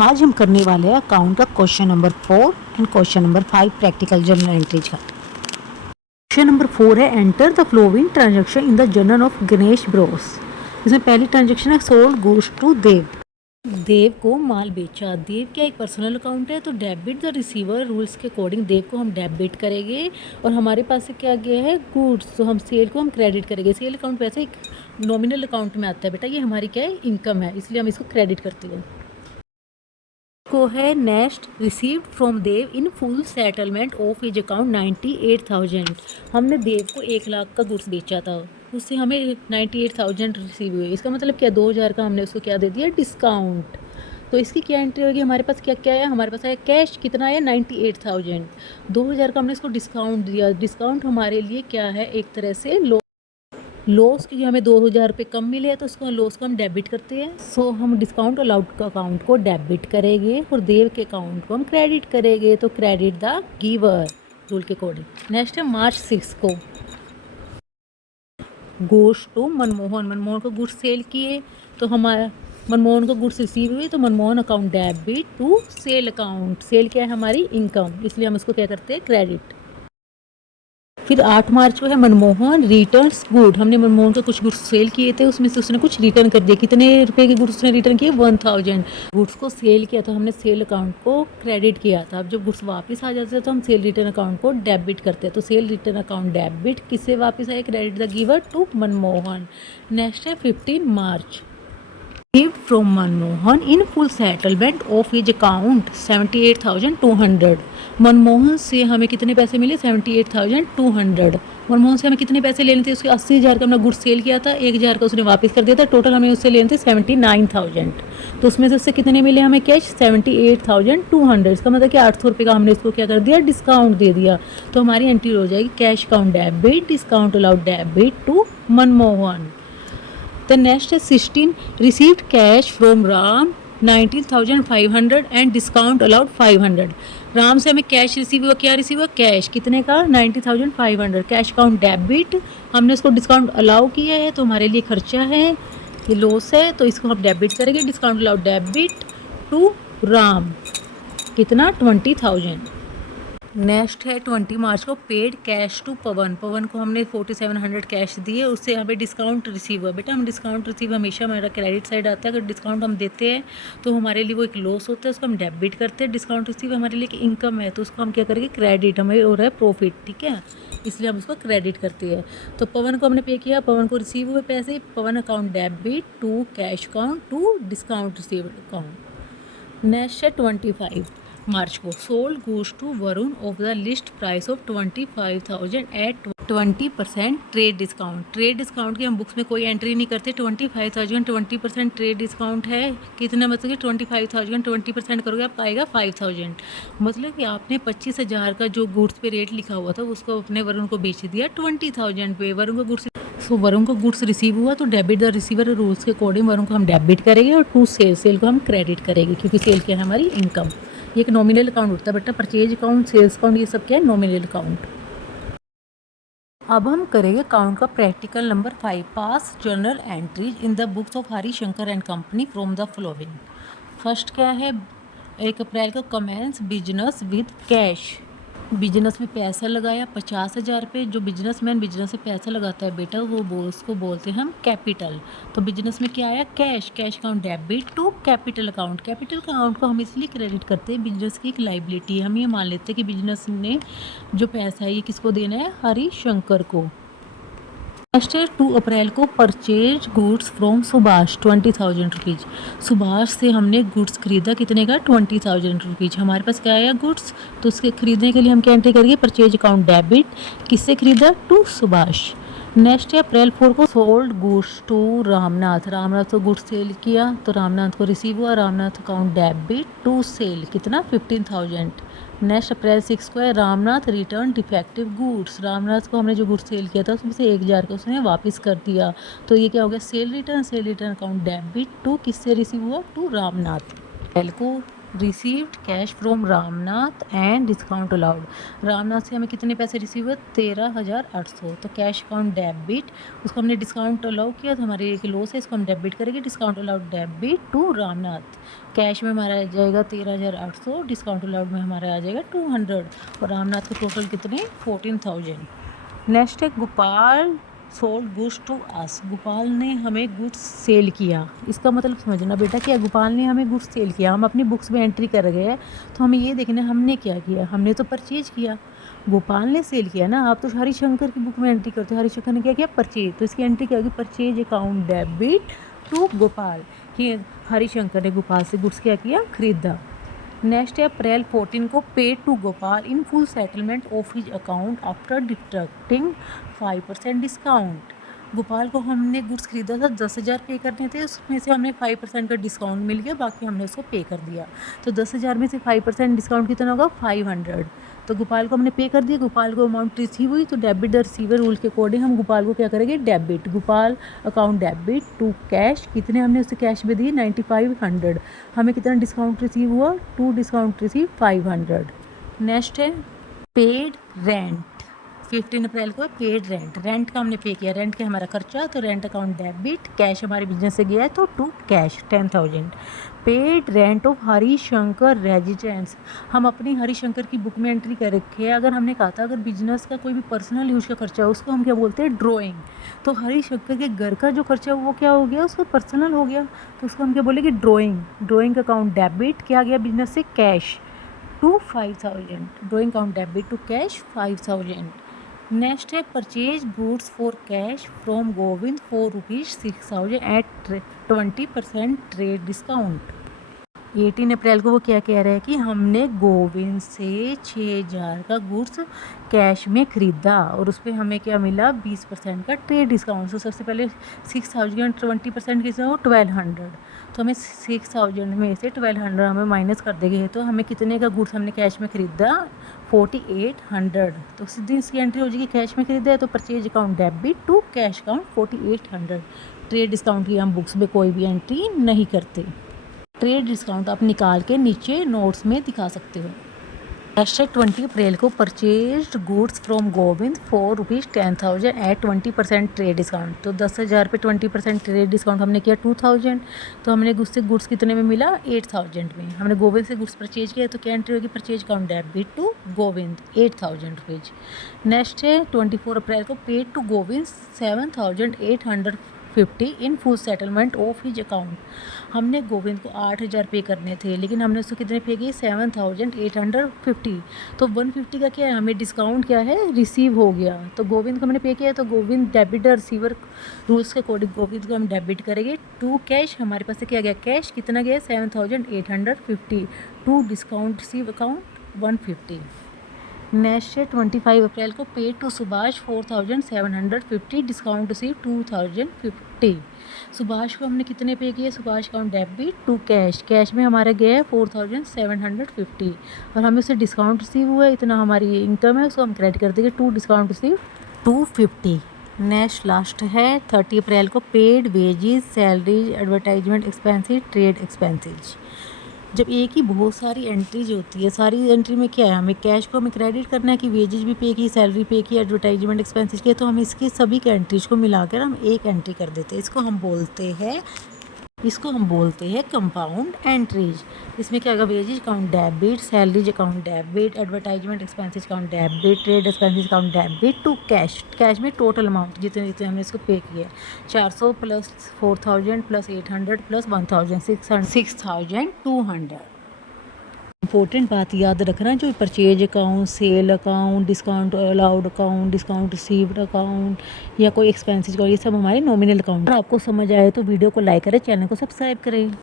आज हम करने वाले हैं अकाउंट का question number 4 and question number 5 practical journal entries का। क्वेश्चन नंबर 4 है enter the flowing transaction in the journal of Ganesh Bros. इसमें पहली ट्रांजैक्शन है सोल्ड गुड्स टू देव। देव को माल बेचा। देव क्या एक पर्सनल अकाउंट है तो डेबिट द रिसीवर रूल्स के अकॉर्डिंग देव को हम डेबिट करेंगे और हमारे पास से क्या गया है गुड्स, तो हम सेल को हम क्रेडिट करेंगे। सेल अकाउंट वैसे एक नॉमिनल अकाउंट में आता है बेटा, ये हमारी क्या है इनकम है, इसलिए हम इसको क्रेडिट करते हैं। को है next received from Dev in full settlement of his account 98,000। हमने देव को 1 लाख का गुड्स बेचा था, उससे हमें 98,000 रिसीव हुए। इसका मतलब क्या 2,000 का हमने उसको क्या दे दिया डिस्काउंट। तो इसकी क्या एंट्री होगी, हमारे पास क्या क्या है, हमारे पास है कैश कितना है 98,000, 2,000 का हमने इसको डिस्काउंट दिया। डिस्काउंट हमारे लिए क्या है एक तरह से लॉस, क्योंकि हमें 2,000 रुपये कम मिले हैं तो उसको लॉस को हम डेबिट करते हैं। सो हम डिस्काउंट अलाउड का अकाउंट को डेबिट करेंगे और देव के अकाउंट को हम क्रेडिट करेंगे, तो क्रेडिट द गिवर रूल के अकॉर्डिंग। नेक्स्ट है मार्च 6 को गोश टू मनमोहन। मनमोहन को गुड्स सेल किए तो हमारा मनमोहन को गुड्स रिसीव हुए तो Manmohan account debit to sale account. Sale क्या है हमारी इनकम, इसलिए हम उसको क्या करते हैं क्रेडिट। फिर 8 मार्च को है मनमोहन रिटर्न्स गुड। हमने मनमोहन को कुछ गुड्स सेल किए थे, उसमें से उसने कुछ रिटर्न कर दिए। कितने रुपए के गुड्स उसने रिटर्न किए 1,000 गुड्स को सेल किया, तो हमने सेल अकाउंट को क्रेडिट किया था। अब जब गुड्स वापस आ जाते हैं तो हम सेल रिटर्न अकाउंट को डेबिट करते हैं, तो सेल रिटर्न अकाउंट डेबिट किससे वापस आए credit the giver to Manmohan. Next है 15 मार्च received from Manmohan in full settlement of his account 78,200। Manmohan से हमें कितने पैसे मिले 78,200। मनमोहन से हमें कितने पैसे लेने थे, उसके 80,000 का हमने गुड्स सेल किया था, 1,000 का उसने वापस कर दिया था, टोटल हमें उससे लेने थे 79,000। तो उसमें से उससे कितने मिले हमें कैश 78,200। इसका मतलब कि 800 रुपये का हमने इसको क्या कर दिया डिस्काउंट दे दिया। तो हमारी एंट्री हो जाएगी cash account debit discount allowed debit to Manmohan. The next is 16 received cash from Ram 19,500 and discount allowed 500। Ram से हमें कैश रिसीव हुआ, क्या रिसीव हुआ कैश कितने का 90,500। कैश अकाउंट डेबिट, हमने उसको डिस्काउंट अलाउ किया है तो हमारे लिए खर्चा है, ये लॉस है, तो इसको हम डेबिट करेंगे discount allowed debit to Ram कितना 20,000। नेक्स्ट है 20 मार्च को paid cash to Pawan. Pawan को हमने 4700 कैश दिए, उससे हमें डिस्काउंट रिसीव हुआ। बेटा हम डिस्काउंट रिसीव हमेशा हमारा क्रेडिट साइड आता है, अगर डिस्काउंट हम देते हैं तो हमारे लिए वो एक लॉस होता है, उसको हम डेबिट करते हैं। डिस्काउंट रिसीव हमारे लिए एक इनकम है तो उसको हम क्या करेंगे क्रेडिट, हमें हो रहा है प्रॉफिट, ठीक है, इसलिए हम उसको क्रेडिट करते हैं। तो पवन को हमने पे किया, पवन को रिसीव हुए पैसे, Pawan account debit to cash account to discount receive account. Next है 25 मार्च को sold goods to Varun of the list price of 25,000 at 20% trade discount. Trade discount की हम बुक्स में कोई एंट्री नहीं करते। 25,000 20% ट्रेड डिस्काउंट है, कितना मतलब कि 25,000 20% करोगे आपका आएगा 5,000। मतलब कि आपने 25,000 का जो गुड्स पे रेट लिखा हुआ था उसको अपने वरुण को बेच दिया 20,000 पे। वरुण को गुड्स वरुण को गुड्स रिसीव हुआ तो डेबिट द रिसीवर रूल्स के अकॉर्डिंग वरुण को हम डेबिट करेंगे और टू सेल को हम क्रेडिट करेंगे, क्योंकि सेल क्या है हमारी इनकम। ये एक नॉमिनल अकाउंट होता है बेटा, परचेज अकाउंट सेल्स अकाउंट ये सब क्या है नॉमिनल अकाउंट। अब हम करेंगे अकाउंट का practical number 5 pass journal entries in the books of Harishankar and company from the following. First क्या है 1 अप्रैल को commence business with cash. Business में पैसा लगाया 50,000 रुपये। जो बिजनेसमैन बिजनेस में पैसा लगाता है बेटा वो उसको बोलते हैं हम कैपिटल। तो बिजनेस में क्या आया cash, cash account debit to capital account. Capital account को हम इसलिए क्रेडिट करते हैं, बिजनेस की एक लाइबिलिटी है, हम ये मान लेते हैं कि बिजनेस ने जो पैसा है ये किसको देना है हरिशंकर को। नेक्स्ट है 2 अप्रैल को purchase goods from Subhash 20,000 rupees. Subhash से हमने गुड्स खरीदा कितने का 20,000 रुपीज़। हमारे पास क्या आया गुड्स, तो उसके खरीदने के लिए हम क्या एंट्री करेंगे परचेज अकाउंट डेबिट, किससे खरीदा टू सुभाष। नेक्स्ट है अप्रैल 4 को sold goods to Ramnath. Ramnath को गुड्स सेल किया तो रामनाथ को रिसीव हुआ, Ramnath account debit to sale कितना 15,000। नेक्स्ट अप्रैल 6 को है Ramnath return defective goods. Ramnath को हमने जो गुड्स सेल किया था उसमें से 1,000 का उसने वापस कर दिया, तो ये क्या हो गया sale return account debit to किससे रिसीव हुआ टू रामनाथ। अप्रैल को received cash from Ramnath and discount allowed. Ramnath से हमें कितने पैसे रिसीव हुए? 13,800। तो कैश अकाउंट डेबिट, उसको हमने डिस्काउंट अलाउ किया तो हमारे एक लॉस है, इसको हम डेबिट करेंगे। Discount allowed debit to Ramnath. Cash में हमारा आ जाएगा 13,800, डिस्काउंट अलाउड में हमारा आ जाएगा 200 और रामनाथ के टोटल कितने? 14,000। नेक्स्ट है Gopal sold goods to us. Gopal ने हमें गुड्स सेल किया। इसका मतलब समझना बेटा क्या, गोपाल ने हमें गुड्स सेल किया। हम अपनी बुक्स में एंट्री कर गए तो हमें ये देखना हमने क्या किया। हमने तो परचेज किया, गोपाल ने सेल किया ना। आप तो हरिशंकर की बुक में एंट्री करते हो, हरिशंकर ने क्या किया? परचेज। तो इसकी एंट्री क्या होगी? Purchase account debit to Gopal, कि हरिशंकर ने गोपाल से गुड्स क्या किया? खरीदा। नेक्स्ट है अप्रैल 14 को pay to Gopal in full settlement of his account after deducting 5% discount. Gopal को हमने गुड्स खरीदा था, 10,000 पे करने थे, उसमें से हमें 5% का डिस्काउंट मिल गया, बाकी हमने उसको पे कर दिया। तो 10,000 में से 5% डिस्काउंट कितना होगा? 500। तो गोपाल को हमने पे कर दिया, गोपाल को अमाउंट रिसीव हुई। तो डेबिट द रिसीवर रूल के अकॉर्डिंग हम गोपाल को क्या करेंगे? Debit. Gopal account debit to cash, कितने हमने उसे कैश में दिए? 9500। हमें कितना डिस्काउंट रिसीव हुआ? 2 डिस्काउंट रिसीव 500। नेक्स्ट है पेड रेंट। 15 अप्रैल को पेड रेंट। रेंट का हमने पे किया, रेंट का हमारा खर्चा, तो रेंट अकाउंट डेबिट। कैश हमारे बिजनेस से गया है तो to cash 10,000। Paid rent of Harishankar residence. हम अपनी हरिशंकर की बुक में एंट्री कर रखे है। अगर हमने कहा था अगर बिजनेस का कोई भी पर्सनल यूज का खर्चा है उसको हम क्या बोलते हैं? ड्राइंग। तो हरिशंकर के घर का जो खर्चा वो क्या हो गया? उसका पर्सनल हो गया, तो उसको हम क्या बोलेंगे? ड्राइंग। ड्राइंग अकाउंट डेबिट क्या गया बिजनेस से? Cash to 5,000। Drawing account debit to cash 5,000। Next है purchase goods for cash from Govind for ₹6,000 at 20% trade discount. 18 अप्रैल को वो क्या कह रहे हैं कि हमने गोविंद से 6,000 का गुड्स कैश में ख़रीदा और उस पर हमें क्या मिला? 20% का ट्रेड डिस्काउंट। तो सबसे पहले 6,000 20% कितना हो? 1,200। तो हमें 6,000 में से 1,200 हमें माइनस कर देंगे, तो हमें कितने का गुड्स हमने कैश में ख़रीदा? 4,800। तो सीधी इसकी एंट्री हो जाएगी, कैश में ख़रीदा है तो purchase account debit to cash account 4,800। Trade discount की हम बुक्स में कोई भी एंट्री नहीं करते। ट्रेड डिस्काउंट आप निकाल के नीचे नोट्स में दिखा सकते हो। नेक्स्ट 20 अप्रैल को purchased goods from Govind for ₹10,000 at 20% trade discount. तो 10,000 पे 20% ट्रेड डिस्काउंट हमने किया 2,000। तो हमने उससे गुड्स कितने में मिला? 8,000 में। हमने गोविंद से गुड्स परचेज किया तो क्या एंट्री होगी? Purchase account debit to Govind 8,000 rupees. Next है 24 अप्रैल को paid to Govind 7,850 in full settlement of his account. हमने गोविंद को 8,000 पे करने थे, लेकिन हमने उसको कितने पे किए? 7,850। तो 150 का क्या है? हमें डिस्काउंट क्या है? रिसीव हो गया। तो गोविंद को हमने पे किया, तो गोविंद डेबिट और रिसीवर रूल्स के अकॉर्डिंग गोविंद को हम डेबिट करेंगे टू कैश। हमारे पास से क्या गया? कैश कितना गया? 7,850 to discount receive account 150। Next 25 अप्रैल को pay to Subhash 4,750 discount receive 2,050। Subhash को हमने कितने पे किए? Subhash account debit to cash. Cash में हमारा गया है 4,750 और हमें उससे डिस्काउंट रिसीव हुआ है, इतना हमारी इनकम है, उसको हम क्रेडिट कर देंगे to discount receive 250। Next last है 30 अप्रैल को paid wages salaries advertisement expenses trade expenses. जब एक ही बहुत सारी एंट्रीज होती है, सारी एंट्री में क्या है? हमें कैश को हमें क्रेडिट करना है कि वेजेज भी पे की, सैलरी पे की, एडवर्टाइजमेंट एक्सपेंसेस किए, तो हम इसके सभी के एंट्रीज को मिलाकर हम एक एंट्री कर देते हैं। इसको हम बोलते हैं कंपाउंड एंट्रीज। इसमें क्या होगा? Wages account debit, salaries account debit, advertisement expenses account debit, trade expenses account debit to cash. Cash में टोटल अमाउंट जितने जितने हमने इसको पे किया है 400 प्लस 4,000 प्लस 800 प्लस 1,600 6,200। इंपॉर्टेंट बात याद रखना, जो purchase account, sale account, discount allowed account, discount received account या कोई एक्सपेंसेस अकाउंट, ये सब हमारे नॉमिनल अकाउंट। अगर आपको समझ आए तो वीडियो को लाइक करें, चैनल को सब्सक्राइब करें।